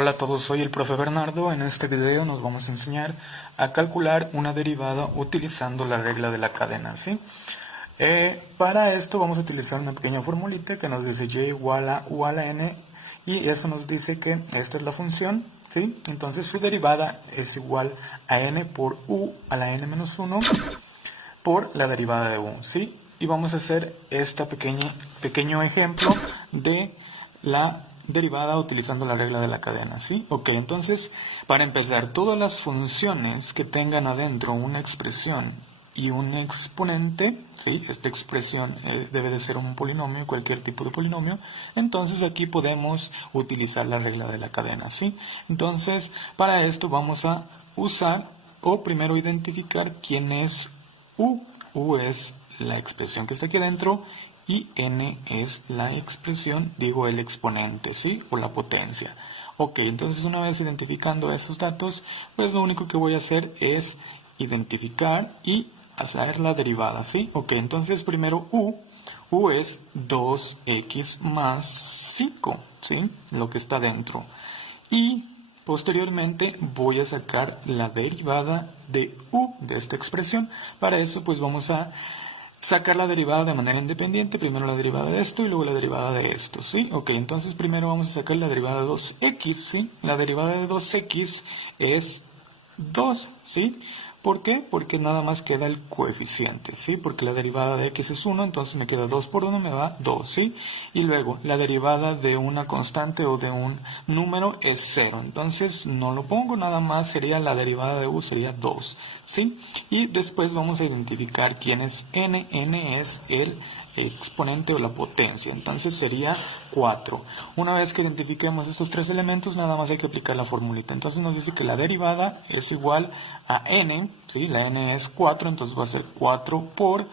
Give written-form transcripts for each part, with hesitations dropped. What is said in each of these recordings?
Hola a todos, soy el profe Bernardo. En este video nos vamos a enseñar a calcular una derivada utilizando la regla de la cadena, ¿sí? Para esto vamos a utilizar una pequeña formulita que nos dice y igual a u a la n, y eso nos dice que esta es la función, ¿sí? Entonces su derivada es igual a n por u a la n menos 1 por la derivada de u, ¿sí? Y vamos a hacer este pequeño ejemplo de la derivada utilizando la regla de la cadena, ¿sí? Ok, entonces, para empezar, todas las funciones que tengan adentro una expresión y un exponente, ¿sí? Esta expresión debe de ser un polinomio, cualquier tipo de polinomio, entonces aquí podemos utilizar la regla de la cadena, ¿sí? Entonces, para esto vamos a usar, o primero identificar quién es u. U es la expresión que está aquí dentro y n es la expresión, digo el exponente, ¿sí? O la potencia. Ok, entonces una vez identificando esos datos, pues lo único que voy a hacer es identificar y hacer la derivada, ¿sí? Ok, entonces primero u es 2x más 5, ¿sí? Lo que está dentro. Y posteriormente voy a sacar la derivada de u de esta expresión. Para eso pues vamos a sacar la derivada de manera independiente. Primero la derivada de esto y luego la derivada de esto, ¿sí? Ok, entonces primero vamos a sacar la derivada de 2x, ¿sí? La derivada de 2x es 2, ¿sí? ¿Por qué? Porque nada más queda el coeficiente, ¿sí? Porque la derivada de x es 1, entonces me queda 2 por 1, me da 2, ¿sí? Y luego, la derivada de una constante o de un número es 0, entonces no lo pongo, nada más sería la derivada de u, sería 2, ¿sí? Y después vamos a identificar quién es n. N es el exponente o la potencia, entonces sería 4. Una vez que identifiquemos estos tres elementos, nada más hay que aplicar la formulita. Entonces nos dice que la derivada es igual a n, ¿sí? La n es 4, entonces va a ser 4 por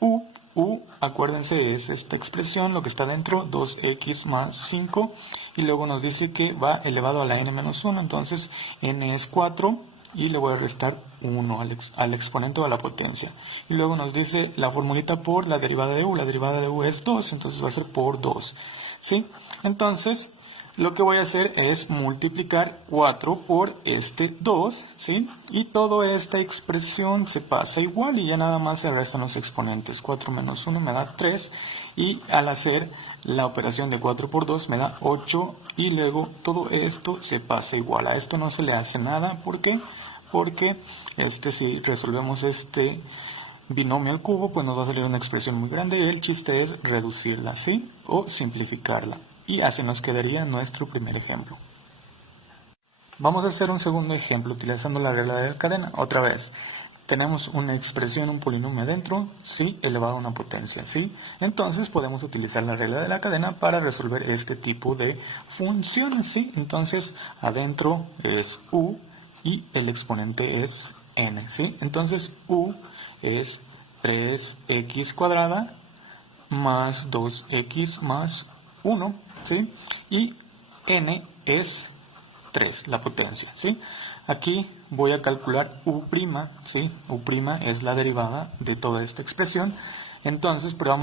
u. U, acuérdense, es esta expresión, lo que está dentro, 2x más 5, y luego nos dice que va elevado a la n menos 1, entonces n es 4, y le voy a restar 1 al exponente o a la potencia. Y luego nos dice la formulita por la derivada de u. La derivada de u es 2, entonces va a ser por 2. ¿Sí? Entonces, lo que voy a hacer es multiplicar 4 por este 2, ¿sí? Y toda esta expresión se pasa igual y ya nada más se restan los exponentes. 4 menos 1 me da 3, y al hacer la operación de 4 por 2 me da 8, y luego todo esto se pasa igual. A esto no se le hace nada, ¿por qué? Porque si resolvemos este binomio al cubo, pues nos va a salir una expresión muy grande, y el chiste es reducirla, ¿sí? O simplificarla. Y así nos quedaría nuestro primer ejemplo. Vamos a hacer un segundo ejemplo utilizando la regla de la cadena. Otra vez, tenemos una expresión, un polinomio adentro, ¿sí? Elevado a una potencia, ¿sí? Entonces podemos utilizar la regla de la cadena para resolver este tipo de funciones, ¿sí? Entonces adentro es u y el exponente es n, ¿sí? Entonces u es 3x cuadrada más 2x más 1, ¿sí? Y n es 3, la potencia, ¿sí? Aquí voy a calcular u', ¿sí? U' es la derivada de toda esta expresión. Entonces, pero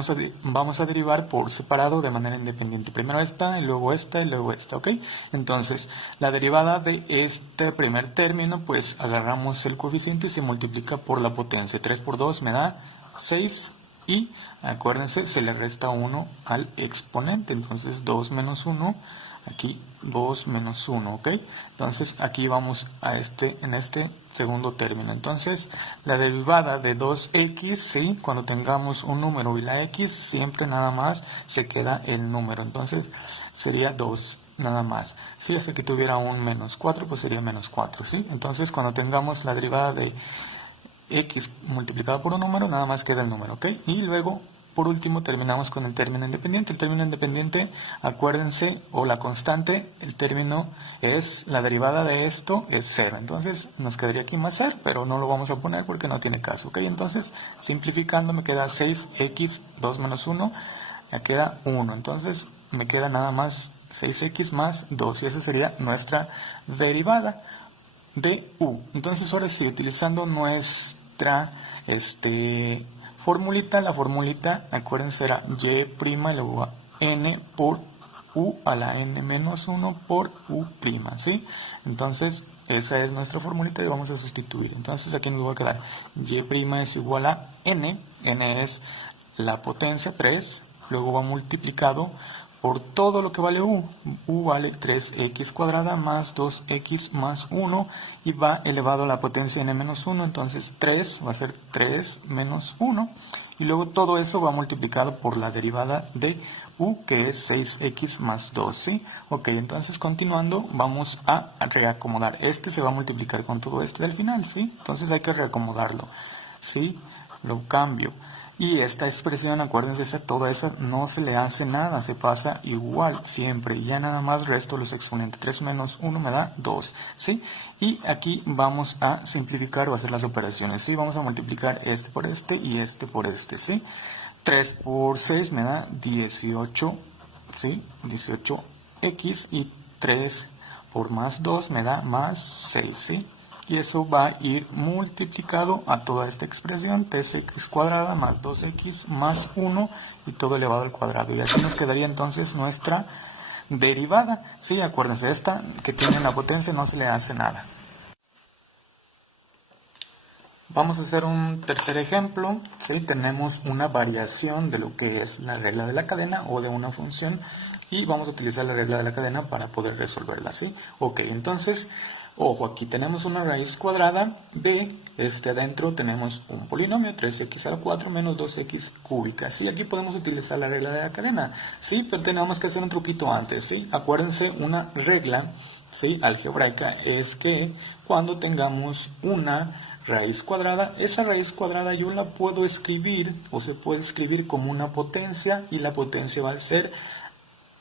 vamos a derivar por separado de manera independiente. Primero esta, y luego esta, y luego esta, ¿ok? Entonces, la derivada de este primer término, pues agarramos el coeficiente y se multiplica por la potencia. 3 por 2 me da 6, y acuérdense, se le resta 1 al exponente. Entonces, 2 menos 1, aquí 2 menos 1, ¿ok? Entonces aquí vamos a en este segundo término. Entonces la derivada de 2x, ¿sí? Cuando tengamos un número y la x, siempre nada más se queda el número. Entonces sería 2 nada más. Si aquí tuviera un menos 4, pues sería menos 4, ¿sí? Entonces cuando tengamos la derivada de x multiplicado por un número, nada más queda el número, ¿ok? Y luego, por último, terminamos con el término independiente. El término independiente, acuérdense, o la constante, el término es, la derivada de esto es 0. Entonces, nos quedaría aquí más 0, pero no lo vamos a poner porque no tiene caso, ¿ok? Entonces, simplificando, me queda 6x, 2 menos 1, me queda 1. Entonces, me queda nada más 6x más 2, y esa sería nuestra derivada de u. Entonces ahora sí, utilizando nuestra formulita, la formulita, acuérdense, era y' luego n por u a la n menos 1 por u', ¿sí? Entonces, esa es nuestra formulita y vamos a sustituir. Entonces, aquí nos va a quedar y' es igual a n es la potencia 3, luego va multiplicado por todo lo que vale u. U vale 3x cuadrada más 2x más 1 y va elevado a la potencia n menos 1, entonces 3 va a ser 3 menos 1 y luego todo eso va multiplicado por la derivada de u, que es 6x más 2, ¿sí? Ok, entonces continuando vamos a reacomodar. Este se va a multiplicar con todo este del final, ¿sí? Entonces hay que reacomodarlo, ¿sí? Lo cambio. Y esta expresión, acuérdense, toda esa no se le hace nada, se pasa igual siempre. Ya nada más resto los exponentes. 3 menos 1 me da 2, ¿sí? Y aquí vamos a simplificar o hacer las operaciones, ¿sí? Vamos a multiplicar este por este y este por este, ¿sí? 3 por 6 me da 18, ¿sí? 18x y 3 por más 2 me da más 6, ¿sí? Y eso va a ir multiplicado a toda esta expresión, 3x cuadrada más 2x más 1 y todo elevado al cuadrado. Y así nos quedaría entonces nuestra derivada. Sí, acuérdense, esta que tiene la potencia no se le hace nada. Vamos a hacer un tercer ejemplo. ¿Sí? Tenemos una variación de lo que es la regla de la cadena o de una función y vamos a utilizar la regla de la cadena para poder resolverla. ¿Sí? Ok, entonces... Ojo, aquí tenemos una raíz cuadrada de adentro tenemos un polinomio 3x a la 4 menos 2x cúbica. Sí, aquí podemos utilizar la regla de la cadena. Sí, pero tenemos que hacer un truquito antes. Sí, acuérdense, una regla, sí, algebraica es que cuando tengamos una raíz cuadrada, esa raíz cuadrada yo la puedo escribir o se puede escribir como una potencia y la potencia va a ser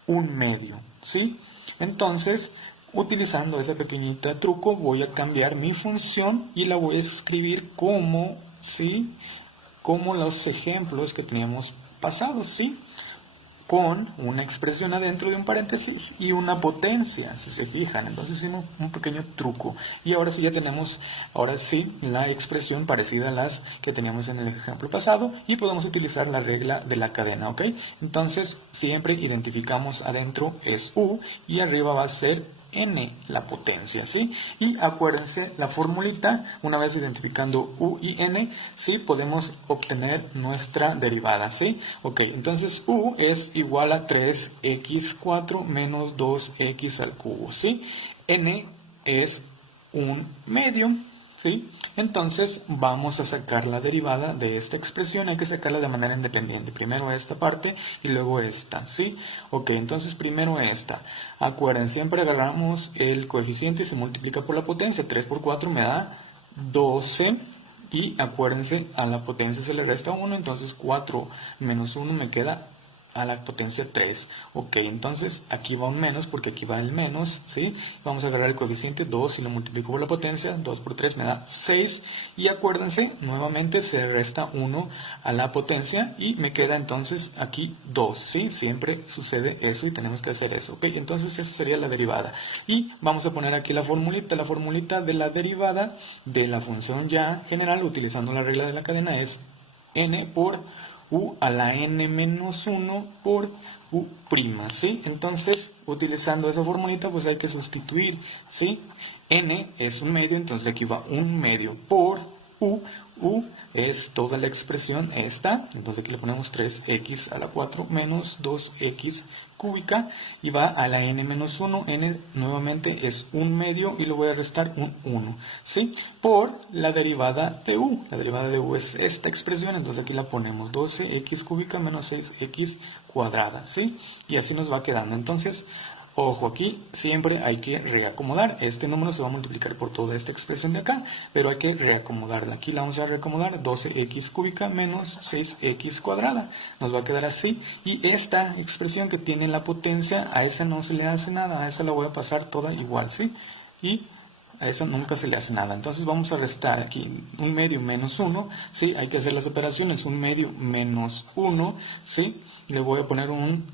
un medio. Sí, entonces... Utilizando ese pequeñito truco voy a cambiar mi función y la voy a escribir como, ¿sí? Como los ejemplos que teníamos pasados, ¿sí? Con una expresión adentro de un paréntesis y una potencia, si se fijan. Entonces hicimos un pequeño truco. Y ahora sí ya tenemos, ahora sí, la expresión parecida a las que teníamos en el ejemplo pasado y podemos utilizar la regla de la cadena, ¿ok? Entonces siempre identificamos adentro es u y arriba va a ser n, la potencia, ¿sí? Y acuérdense la formulita, una vez identificando u y n, ¿sí? Podemos obtener nuestra derivada, ¿sí? Ok, entonces u es igual a 3x4 menos 2x al cubo, ¿sí? N es un medio, ¿sí? Entonces vamos a sacar la derivada de esta expresión, hay que sacarla de manera independiente, primero esta parte y luego esta, ¿sí? Ok, entonces primero esta, acuérdense, siempre agarramos el coeficiente y se multiplica por la potencia, 3 por 4 me da 12 y acuérdense, a la potencia se le resta 1, entonces 4 menos 1 me queda a la potencia 3. Ok, entonces aquí va un menos porque aquí va el menos, ¿sí? Vamos a agarrar el coeficiente 2 y lo multiplico por la potencia, 2 por 3 me da 6. Y acuérdense, nuevamente se resta 1 a la potencia y me queda entonces aquí 2, ¿sí? Siempre sucede eso y tenemos que hacer eso, ¿ok? Entonces esa sería la derivada. Y vamos a poner aquí la formulita de la derivada de la función ya general utilizando la regla de la cadena es n por u a la n menos 1 por u', ¿sí? Entonces, utilizando esa formulita, pues hay que sustituir, ¿sí? N es un medio, entonces aquí va un medio por u es toda la expresión esta, entonces aquí le ponemos 3x a la 4 menos 2x cúbica y va a la n menos 1, n nuevamente es un medio y le voy a restar un 1, ¿sí? Por la derivada de u, la derivada de u es esta expresión, entonces aquí la ponemos 12x cúbica menos 6x cuadrada, ¿sí? Y así nos va quedando, entonces... Ojo, aquí siempre hay que reacomodar. Este número se va a multiplicar por toda esta expresión de acá, pero hay que reacomodarla. Aquí la vamos a reacomodar, 12x cúbica menos 6x cuadrada. Nos va a quedar así. Y esta expresión que tiene la potencia, a esa no se le hace nada. A esa la voy a pasar toda igual, ¿sí? Y a esa nunca se le hace nada. Entonces vamos a restar aquí un medio menos 1, ¿sí? Hay que hacer las operaciones. Un medio menos 1, ¿sí? Le voy a poner un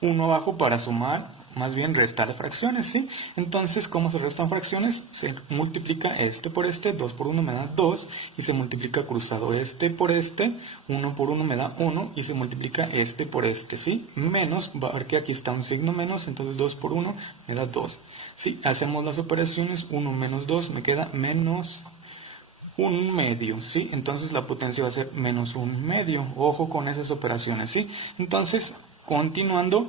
1 abajo para sumar. más bien restar fracciones, ¿sí? Entonces, ¿cómo se restan fracciones? Se multiplica este por este, 2 por 1 me da 2, y se multiplica cruzado este por este, 1 por 1 me da 1, y se multiplica este por este, ¿sí? Menos, va a ver que aquí está un signo menos, entonces 2 por 1 me da 2. Si hacemos las operaciones, 1 menos 2 me queda menos 1 medio, ¿sí? Entonces la potencia va a ser menos 1 medio. Ojo con esas operaciones, ¿sí? Entonces, continuando,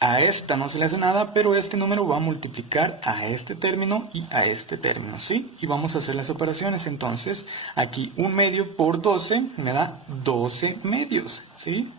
a esta no se le hace nada, pero este número va a multiplicar a este término y a este término, ¿sí? Y vamos a hacer las operaciones. Entonces, aquí 1 medio por 12 me da 12 medios, ¿sí?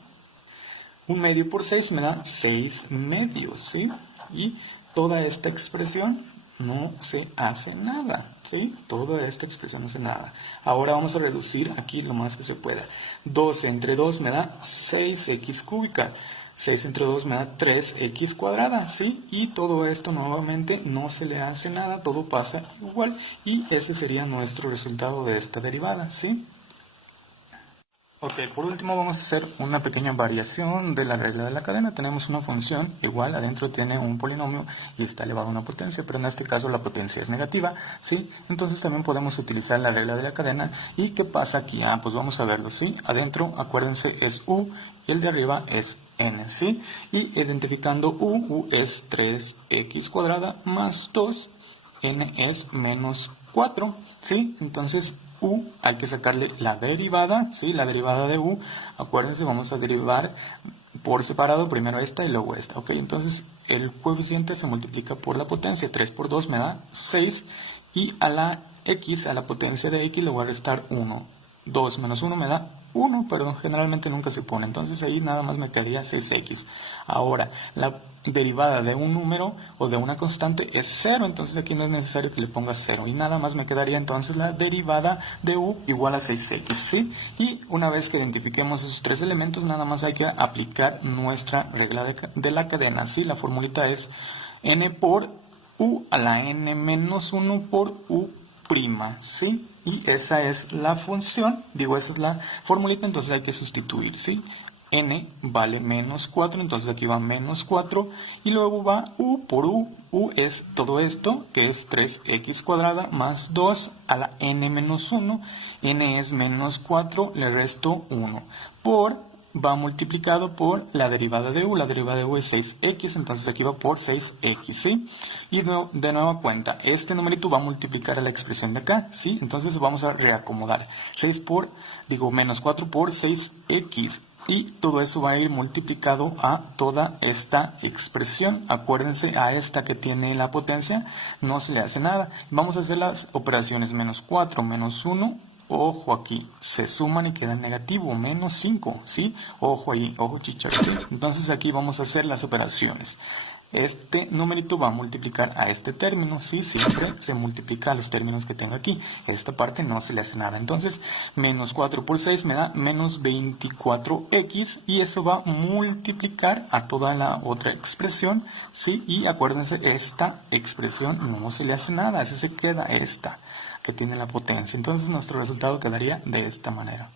1 medio por 6 me da 6 medios, ¿sí? Y toda esta expresión no se hace nada, ¿sí? Toda esta expresión no hace nada. Ahora vamos a reducir aquí lo más que se pueda. 12 entre 2 me da 6x cúbica. 6 entre 2 me da 3x cuadrada, ¿sí? Y todo esto nuevamente no se le hace nada, todo pasa igual. Y ese sería nuestro resultado de esta derivada, ¿sí? Ok, por último vamos a hacer una pequeña variación de la regla de la cadena. Tenemos una función igual, adentro tiene un polinomio y está elevado a una potencia, pero en este caso la potencia es negativa, ¿sí? Entonces también podemos utilizar la regla de la cadena. ¿Y qué pasa aquí? Pues vamos a verlo, ¿sí? Adentro, acuérdense, es u y el de arriba es n, ¿sí? Y identificando u es 3x cuadrada más 2, n es menos 4, ¿sí? Entonces hay que sacarle la derivada, ¿sí? La derivada de u, acuérdense, vamos a derivar por separado, primero esta y luego esta, ¿ok? Entonces el coeficiente se multiplica por la potencia, 3 por 2 me da 6, y a la x, a la potencia de x, le voy a restar 1. 2 menos 1 me da 1, pero generalmente nunca se pone, entonces ahí nada más me quedaría 6x. Ahora, la derivada de un número o de una constante es 0, entonces aquí no es necesario que le ponga 0, y nada más me quedaría entonces la derivada de u igual a 6x, ¿sí? Y una vez que identifiquemos esos tres elementos, nada más hay que aplicar nuestra regla de la cadena, ¿sí? La formulita es n por u a la n menos 1 por u prima, ¿sí? Y esa es la función, esa es la formulita, entonces hay que sustituir, ¿sí? N vale menos 4, entonces aquí va menos 4, y luego va u por u es todo esto, que es 3x cuadrada más 2 a la n menos 1, n es menos 4, le resto 1, por va multiplicado por la derivada de u. La derivada de u es 6x, entonces aquí va por 6x, ¿sí? Y de nueva cuenta, este numerito va a multiplicar a la expresión de acá, ¿sí? Entonces vamos a reacomodar. Menos 4 por 6x. Y todo eso va a ir multiplicado a toda esta expresión. Acuérdense, a esta que tiene la potencia no se le hace nada. Vamos a hacer las operaciones menos 4 menos 1. Ojo aquí, se suman y quedan negativo, menos 5, ¿sí? Ojo ahí, ojo chicharro, ¿sí? Entonces aquí vamos a hacer las operaciones. Este numerito va a multiplicar a este término, ¿sí? Siempre se multiplica a los términos que tengo aquí. Esta parte no se le hace nada. Entonces, menos 4 por 6 me da menos 24x, y eso va a multiplicar a toda la otra expresión, ¿sí? Y acuérdense, esta expresión no se le hace nada, así se queda esta que tiene la potencia. Entonces nuestro resultado quedaría de esta manera.